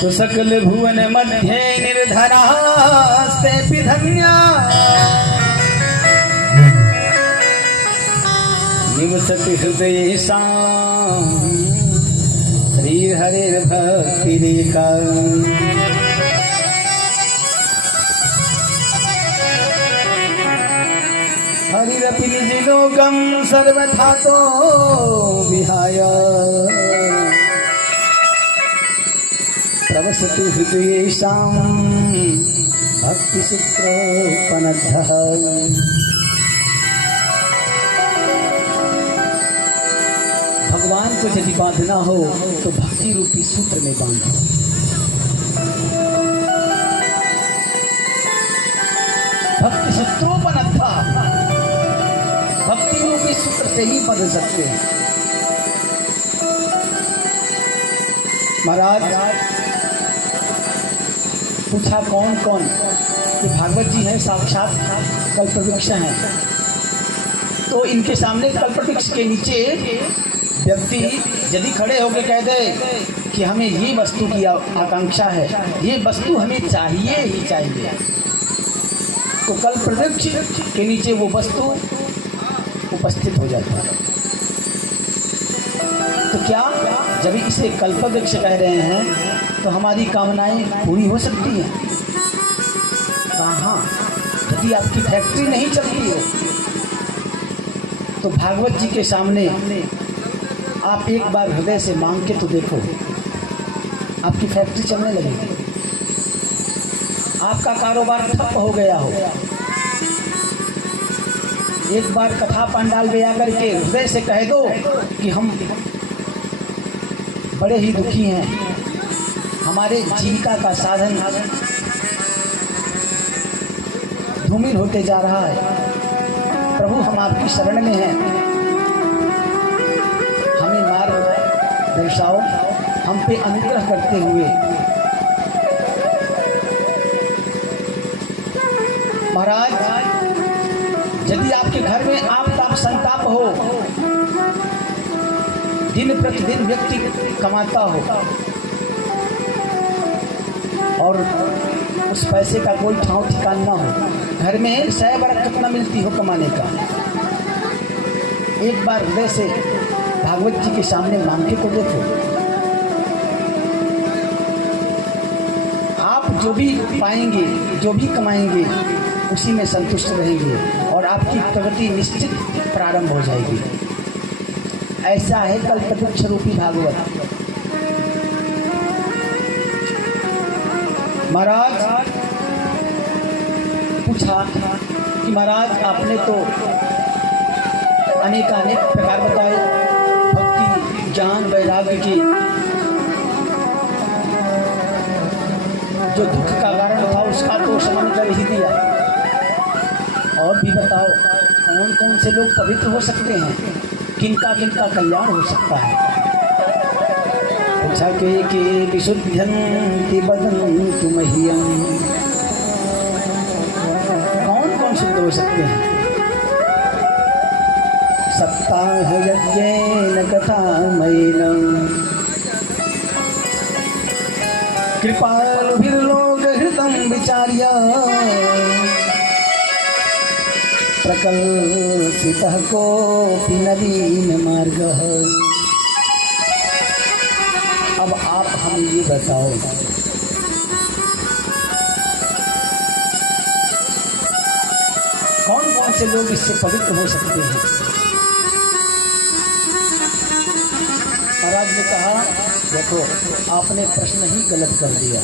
तो सकल भुवन मध्ये निर्धरास्ते धन्या निवसति हृदयेषां श्रीहरिर्भक्तिरेका। हरिरपि निजलोकं सर्वथा तो विहाय प्रवसति हृदयेषां भक्तिसूत्रोपनद्धः। भगवान को यदि बांधना हो तो भक्ति रूपी सूत्र में बांधो। भक्ति सूत्रोपनद्धा, भक्ति रूपी सूत्र से ही बंध सकते हैं। महाराज पूछा कौन कौन, कि भागवत जी हैं, साक्षात कल्पवृक्ष हैं। तो इनके सामने कल्पवृक्ष के नीचे व्यक्ति यदि खड़े होकर कह दे कि हमें ये वस्तु की आकांक्षा है, ये वस्तु हमें चाहिए ही चाहिए, तो कल्पवृक्ष के नीचे वो वस्तु उपस्थित हो जाता है। तो क्या जब इसे कल्पवृक्ष कह रहे हैं तो हमारी कामनाएं पूरी हो सकती हैं? हाँ, यदि आपकी फैक्ट्री नहीं चलती हो तो भागवत जी के सामने आप एक बार हृदय से मांग के तो देखो, आपकी फैक्ट्री चलने लगेगी। आपका कारोबार ठप हो गया हो, एक बार कथा पंडाल में आकर के हृदय से कह दो कि हम बड़े ही दुखी हैं, हमारे जीविका का साधन धूमिल होते जा रहा है, प्रभु हम आपकी शरण में हैं, हमें मार्ग दर्शाओ, हम पे अनुग्रह करते हुए। महाराज यदि आपके घर में आपताप संताप हो, दिन प्रतिदिन व्यक्ति कमाता हो और उस पैसे का कोई ठाव ठिकाना ना हो, घर में सह बरकत न मिलती हो कमाने का, एक बार हृदय से भागवत जी के सामने मांग के तो देखो। आप जो भी पाएंगे, जो भी कमाएंगे, उसी में संतुष्ट रहेंगे और आपकी प्रगति निश्चित प्रारंभ हो जाएगी। ऐसा है कल्पवृक्ष रूपी भागवत। महाराज पूछा कि महाराज आपने तो अनेक प्रकार बताए, भक्ति, ज्ञान, वैराग्य की, जो दुख का कारण था उसका तो शमन कर ही दिया, और भी बताओ कौन कौन से लोग पवित्र हो सकते हैं, किनका किनका कल्याण हो सकता है। पूछा के विशुद्धन्ति वदन्तु मह्यं, कौन कौन शुद्ध हो सकते हैं। सप्ताह यज्ञेन कथामयेन कृपालुभिर्लोकहृतं विचार्य प्रकल्पितः कोऽपि नवीन मार्गः। अब आप हमें ये बताओ, कौन कौन से लोग इससे पवित्र हो सकते हैं। महाराज ने कहा देखो आपने प्रश्न ही गलत कर दिया।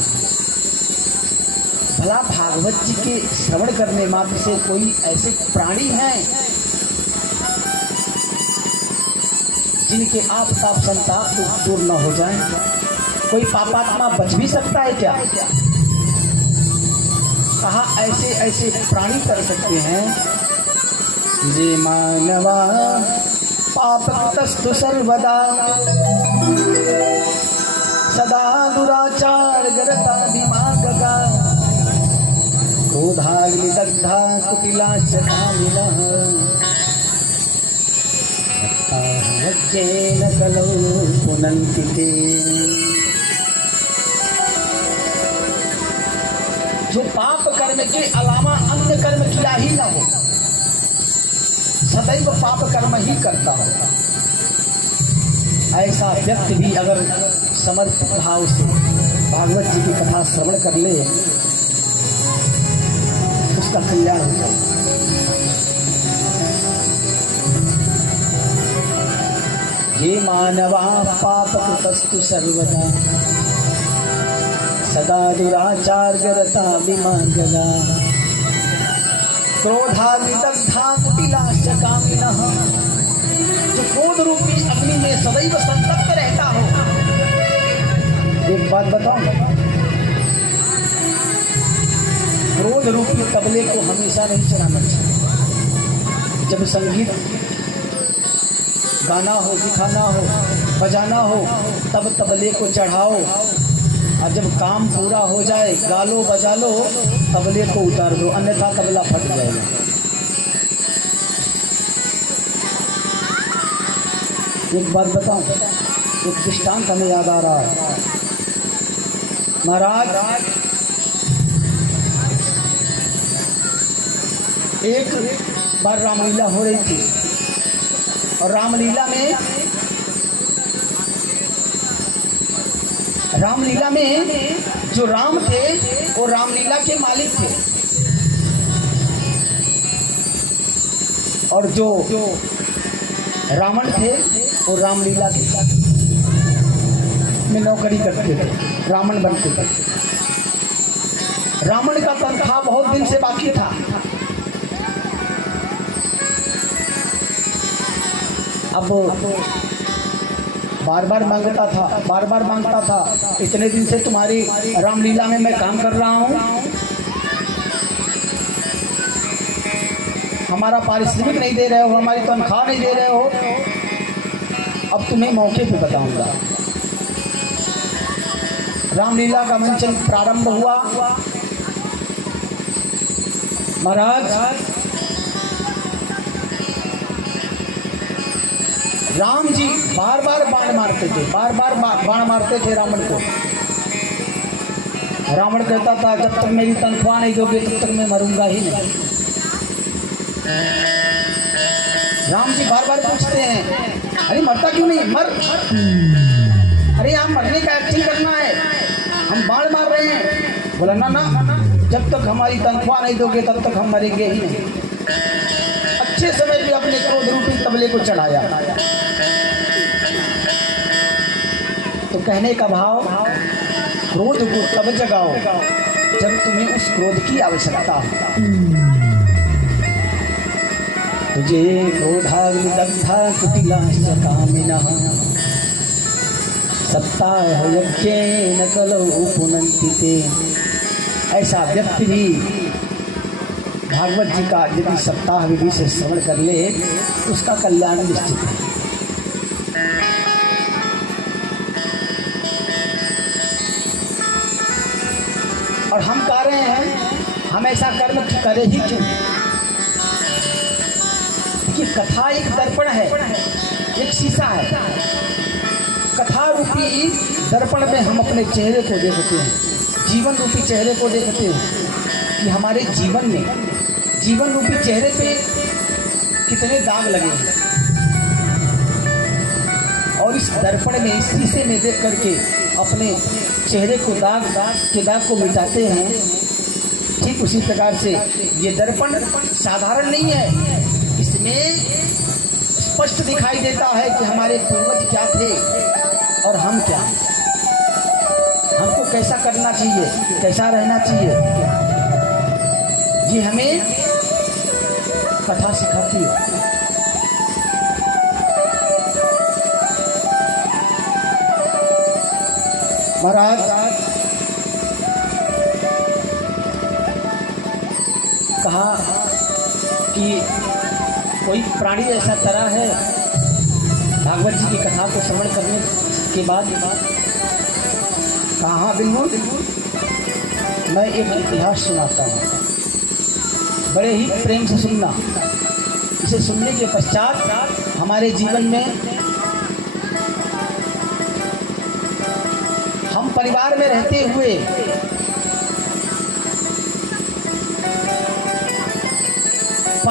भला भागवत जी के श्रवण करने मात्र से कोई ऐसे प्राणी हैं जिनके आपताप संताप दूर न हो जाए? कोई पापात्मा बच भी सकता है क्या? कहा ऐसे ऐसे प्राणी कर सकते हैं जे मानवा पापतस्तु सर्वदा सदा दुराचार गरता दिमागगा क्रोधाग्निदग्धा कुटिलाशकालिनः वज्रेण कलौ पुनन्ति ते। कर्म के अलावा अन्य कर्म किया ही न हो, सदैव पाप कर्म ही करता हो, ऐसा व्यक्ति भी अगर समर्पित भाव से भागवत जी की कथा श्रवण कर ले, उसका कल्याण हो जाए। ये मानवा पाप कृतस्तु सर्वदा सदा दुराचार्यरता विमांगला क्रोधाविदग्धा कुटिलाश्च कामिनः, जो क्रोध रूपी अग्नि में सदैव संतप्त रहता हो। एक बात बताऊं, क्रोध रूपी तबले को हमेशा नहीं चलाना चाहिए। जब संगीत गाना हो, दिखाना हो, बजाना हो, तब तबले को चढ़ाओ, और जब काम पूरा हो जाए, गा लो बजा लो, तबले को उतार दो, अन्यथा तबला फट जाएगा। एक बात बताऊं, एक दृष्टांत हमें याद आ रहा है। महाराज एक बार रामलीला हो रही थी, और रामलीला में जो राम थे वो रामलीला के मालिक थे, और जो रावण थे वो रामलीला के में नौकरी करते थे, रावण बनते थे। रावण का तनख्वाह बहुत दिन से बाकी था। अब बार बार मांगता था, इतने दिन से तुम्हारी रामलीला में मैं काम कर रहा हूँ, हमारा पारिश्रमिक नहीं दे रहे हो, हमारी तनख्वाह नहीं दे रहे हो, अब तुम्हें मौके पे बताऊंगा। रामलीला का मंचन प्रारंभ हुआ। महाराज राम जी बार बार बाण मारते थे रावण को। रावण कहता था, जब तक मेरी तनख्वाह नहीं दोगे तब तक मैं मरूंगा ही नहीं। राम जी बार बार पूछते हैं, अरे मरता क्यों नहीं, मर। अरे यहाँ मरने का एक्टिंग करना है, हम बाण मार रहे हैं। बोला ना, जब तक हमारी तनख्वाह नहीं दोगे तब तक हम मरेंगे ही नहीं। अच्छे समय पे अपने क्रोध रूपी तबले को चढ़ाया। तो कहने का भाव, क्रोध को तब जगाओ जब तुम्हें उस क्रोध की आवश्यकता हो। तुझे क्रोधाग्निदग्धा कुटिलाश्च कामिनः सप्ताह यज्ञेन कलौ पुनन्ति ते। ऐसा व्यक्ति भी भागवत जी का यदि सप्ताह विधि से श्रवण कर ले, उसका कल्याण निश्चित है। और हम कह रहे हैं, हम ऐसा कर्म करें ही क्यों? कि कथा एक दर्पण है, एक शीशा है। कथा रूपी दर्पण में हम अपने चेहरे को देखते हैं, जीवन रूपी चेहरे को देखते हैं कि हमारे जीवन रूपी चेहरे पे कितने दाग लगे हैं। और इस दर्पण में, इस शीशे में देख करके अपने चेहरे को दाग को मिटाते हैं। ठीक उसी प्रकार से ये दर्पण साधारण नहीं है, इसमें स्पष्ट दिखाई देता है कि हमारे पूर्वज क्या थे और हम क्या हैं, हमको कैसा करना चाहिए, कैसा रहना चाहिए। ये हमें कथा सिखाती है। महाराज कहा कि कोई प्राणी ऐसा तरह है, भागवत जी की कथा को श्रवण करने के बाद कहा, बिल्कुल मैं एक इतिहास सुनाता हूँ, बड़े ही प्रेम से सुनना। इसे सुनने के पश्चात हमारे जीवन में, हम परिवार में रहते हुए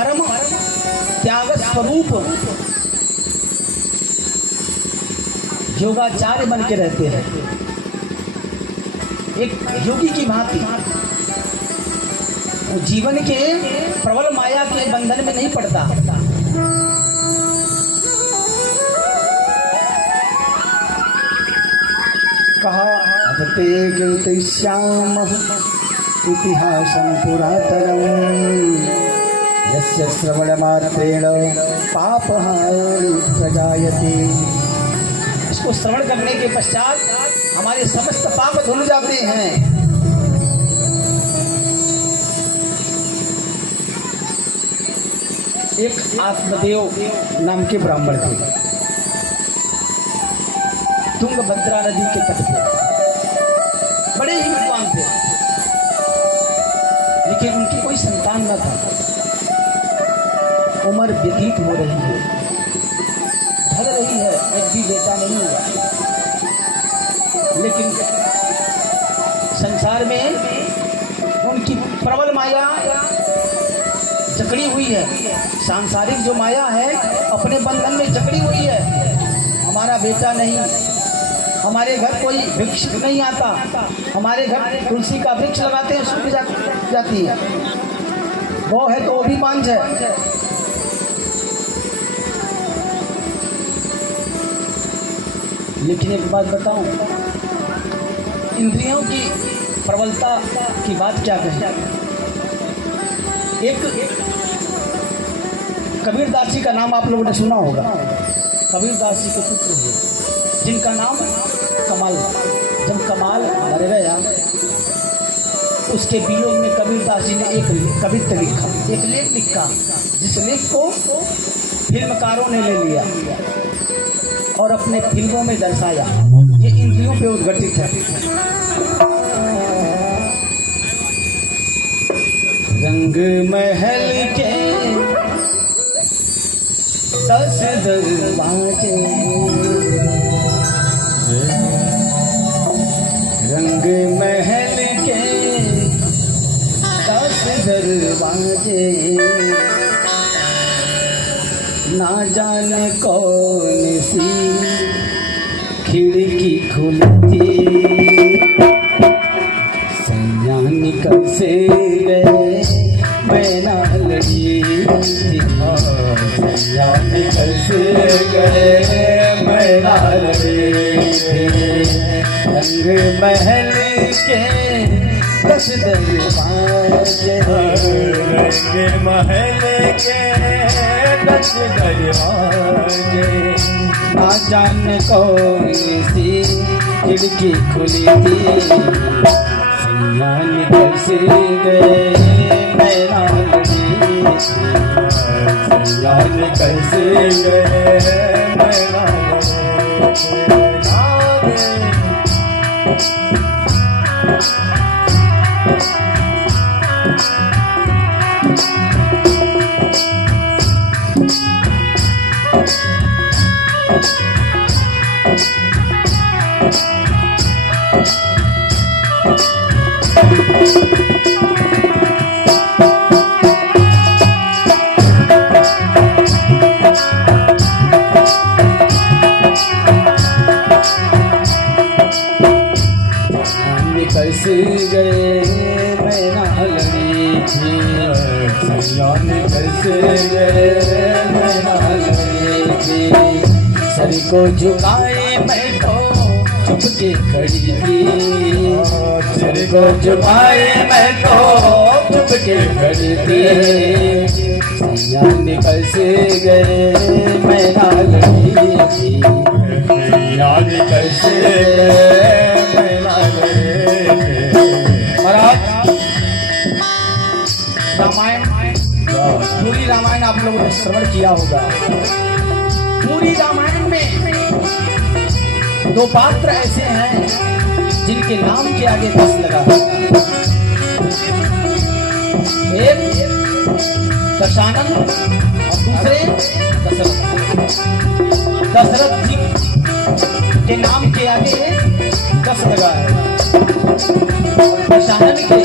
परम त्याग स्वरूप योगाचार्य बन के रहते हैं, एक योगी की भांति। वो जीवन के प्रबल माया के बंधन में नहीं पड़ता। कहा ते कीर्तिष्याम इतिहासं पुरातनम् यस्य श्रवणमात्रेण पापहानि प्रजायते। इसको श्रवण करने के पश्चात हमारे समस्त पाप धुल जाते हैं। एक आत्मदेव नाम के ब्राह्मण थे, तुंगभद्रा नदी के तट पे, बड़े ही विद्वान थे, लेकिन उनकी कोई संतान न था। उम्र व्यतीत हो रही है, ढल रही है, एक भी बेटा नहीं हुआ। लेकिन संसार में उनकी प्रबल माया जकड़ी हुई है। सांसारिक जो माया है अपने बंधन में जकड़ी हुई है। हमारा बेटा नहीं, हमारे घर कोई वृक्ष नहीं आता, हमारे घर तुलसी का वृक्ष लगाते हैं सूख जाती है, वो है तो वो भी पांच है। लेकिन एक बात बताऊं, इंद्रियों की प्रबलता की बात क्या कहें। एक कबीरदास जी का नाम आप लोगों ने सुना होगा। कबीरदास जी के पुत्र हुए जिनका नाम कमाल। जब कमाल मर गया, उसके वियोग में कबीरदास जी ने एक कवित्व लिखा, एक लेख लिखा, जिस लेख को फिल्मकारों ने ले लिया और अपने फिल्मों में दर्शाया। ये इंद्रियों पे उद्घटित है। रंग महल के 10 दरवाजे, रंग महल के 10 दरवाजे, ना जाने कौन सी खिड़की खुलती, सैया निकल से गए मैना लगी, सैया निकल से गए मैना लगी। रंग महल के 10 दरवाजे, रंग महल के 10 दरवाजे, ना जाने कौन सी खिड़की खुली थी, सैया निकल से गए मैना लगी, सैया निकल से गए मैना लगी। कैसे गए मैना लड़ी थी, सैया कैसे गए मैना लड़ी थी, सर को झुकाए मैं तो चुप के खड़ी थी, सर को झुकाए मैं तो चुप के खड़ी थी, सैया कैसे गए मैना लड़ी थी, सैया कैसे मैना लड़ी। रामायण, पूरी रामायण आप लोगों ने श्रवण किया होगा। पूरी रामायण में 2 पात्र ऐसे हैं जिनके नाम के आगे 10 लगा। एक दशानन और दूसरे दशरथ जी के नाम के आगे 10 लगा है। दशानन के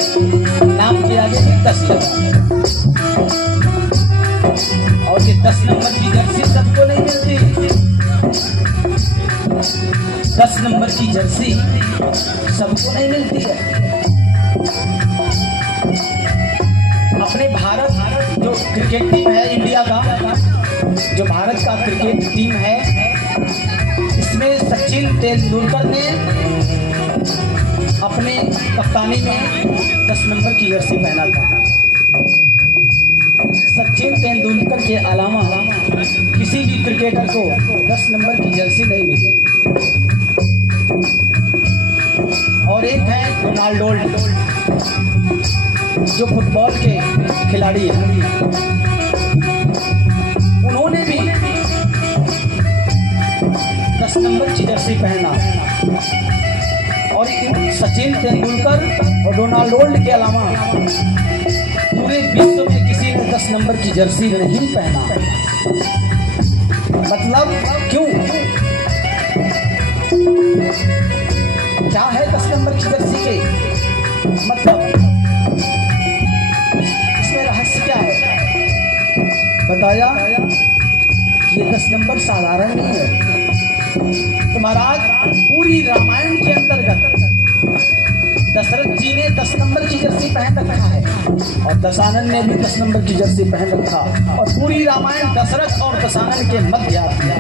नाम के आगे भी 10 लगा। और ये 10 नंबर की जर्सी सबको नहीं मिलती। 10 नंबर की जर्सी सबको नहीं मिलती है। अपने भारत जो क्रिकेट टीम है इंडिया का, जो भारत का क्रिकेट टीम है, इसमें सचिन तेंदुलकर ने अपने कप्तानी में 10 नंबर की जर्सी पहना था। सचिन तेंदुलकर के अलावा किसी भी क्रिकेटर को 10 नंबर की जर्सी नहीं मिली। और एक है रोनाल्डो, जो फुटबॉल के खिलाड़ी हैं, उन्होंने भी 10 नंबर की जर्सी पहना। और सचिन तेंदुलकर और रोनाल्डो के अलावा पूरे विश्व में किसी ने 10 नंबर की जर्सी नहीं पहना। मतलब क्यों? क्या है 10 नंबर की जर्सी के मतलब? इसमें रहस्य क्या है? बताया ये 10 नंबर साधारण नहीं है। तो महाराज पूरी रामायण के अंतर्गत दशरथ जी ने 10 नंबर की जर्सी पहन रखा है और दशानन ने भी 10 नंबर की जर्सी पहन रखा। और पूरी रामायण दशरथ और दशानन के मध्य आती है।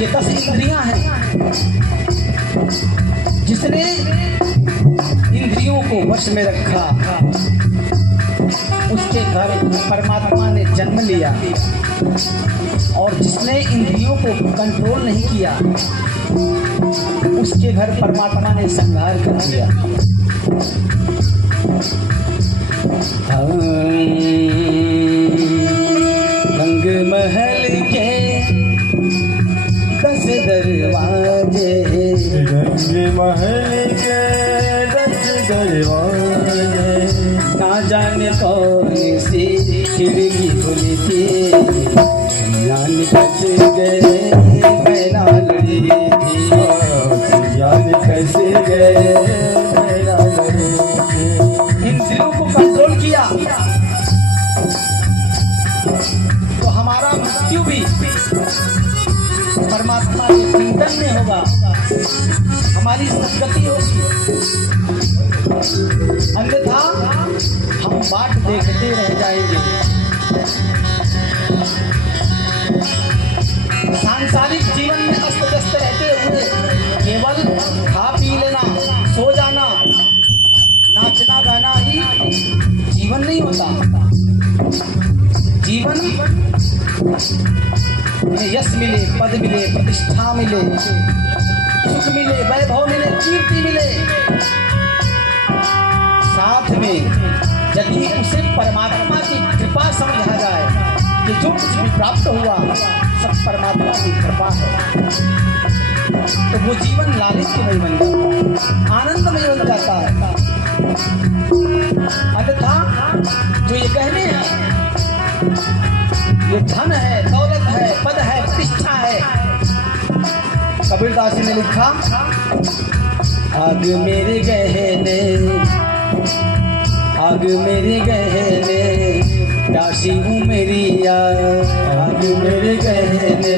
ये 10 इंद्रियां हैं। जिसने इंद्रियों को वश में रखा, उसके घर परमात्मा ने जन्म लिया। और जिसने इंद्रियों को कंट्रोल नहीं किया, उसके घर परमात्मा ने संहार कर दिया। रंग महल के 10 दरवाजे, रंग महल के 10 दरवाजे, ना जाने कौन सी खिड़की खुली थी, जान बच गए मैना लड़ी थी। जान कैसे गए मैना लड़ी थी। इंद्रियों को कंट्रोल किया तो हमारा मृत्यु भी परमात्मा के चिंतन में होगा, हमारी सद्गति होगी। अन्यथा हम बाट देखते रह जाएंगे। सांसारिक जीवन में अस्त व्यस्त रहते हुए केवल खा पी लेना, सो जाना, नाचना गाना ही जीवन नहीं होता। जीवन में यश मिले, पद मिले, प्रतिष्ठा मिले, सुख मिले, वैभव मिले, कीर्ति मिले, साथ में यदि उसे परमात्मा की कृपा समझा जाए कि जो कुछ भी प्राप्त हुआ सब परमात्मा की कृपा है, तो वो जीवन लालित्यमय बन जाता है, आनंदमय बन जाता है। अन्यथा जो ये कहने हैं ये धन है, दौलत है, पद है, प्रतिष्ठा है। कबीरदास जी ने लिखा, आग मेरे गहने, आग मेरे गहने, प्यासी हूँ मेरी यार, आग मेरे गहने,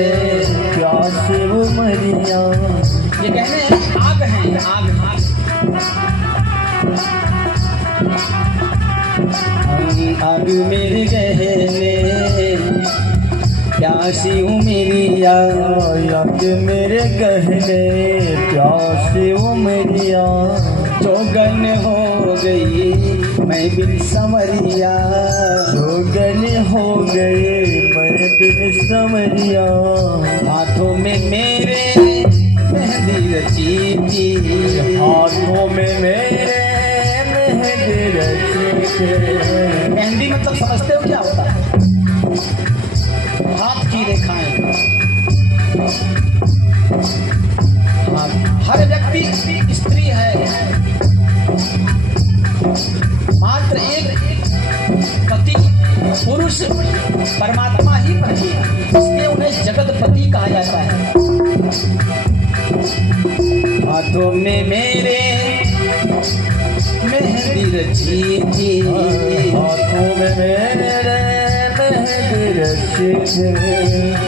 प्यासी हूँ मेरी यार। ये कहने आग है, आग आग मेरे गहने, प्यासी हूँ मेरी यार, आग मेरे गहने, प्यासी हूँ मेरी यार। जोगन हो गई मैं बिन समरिया, जोगन हो गए मैं बिन समरिया। हाथों में मेरे मेहंदी रची थी, हाथों में मेरे मेहंदी रची थी। मेहंदी मतलब समझते हो क्या होता है? हाथ की रेखाएं। हर व्यक्ति स्त्री है, मात्र एक पति पुरुष परमात्मा ही पति है, इसलिए उन्हें जगतपति कहा जाता है। हाथों में मेरे मेहंदी रची थी। हाथों में मेरे मेहंदी रची थी।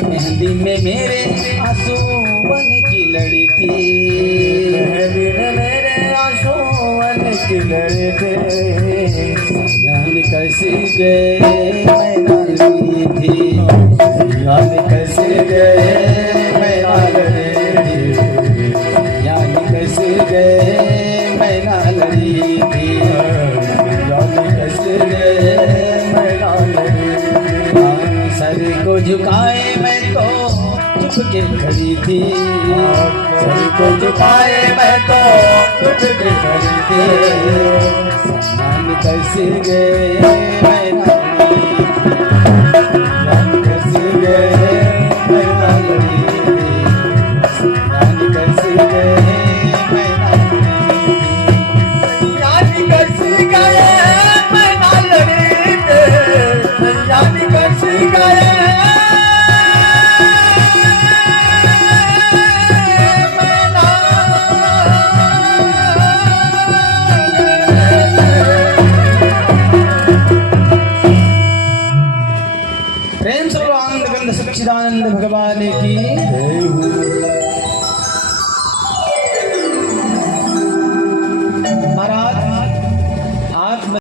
मेहंदी में मेरे आंसू बन की लड़ी थी। मेहंदी में मेरे आंसू बन की लड़ी थी। जान कैसे गए मैं ना लड़ी थी। जान कैसे गए मैं ना लड़ी थी। जान कैसे गए मैं ना लड़ी थी। जान कैसे गए मैं ना लड़ी थी। सर को झुकाए मैं तो चुप के खड़ी थी। सर को झुकाए मैं तो चुप के खड़ी थी। जान कैसे गए मैं ना लड़ी थी। जान कैसे गए मैं ना लड़ी थी। जान कैसे गए मैं ना लड़ी थी। जान कैसे गए मैं ना लड़ी थी। जान कैसे गए प्रेम सर्वानंद गंध सच्चिदानंद भगवान की जय हो।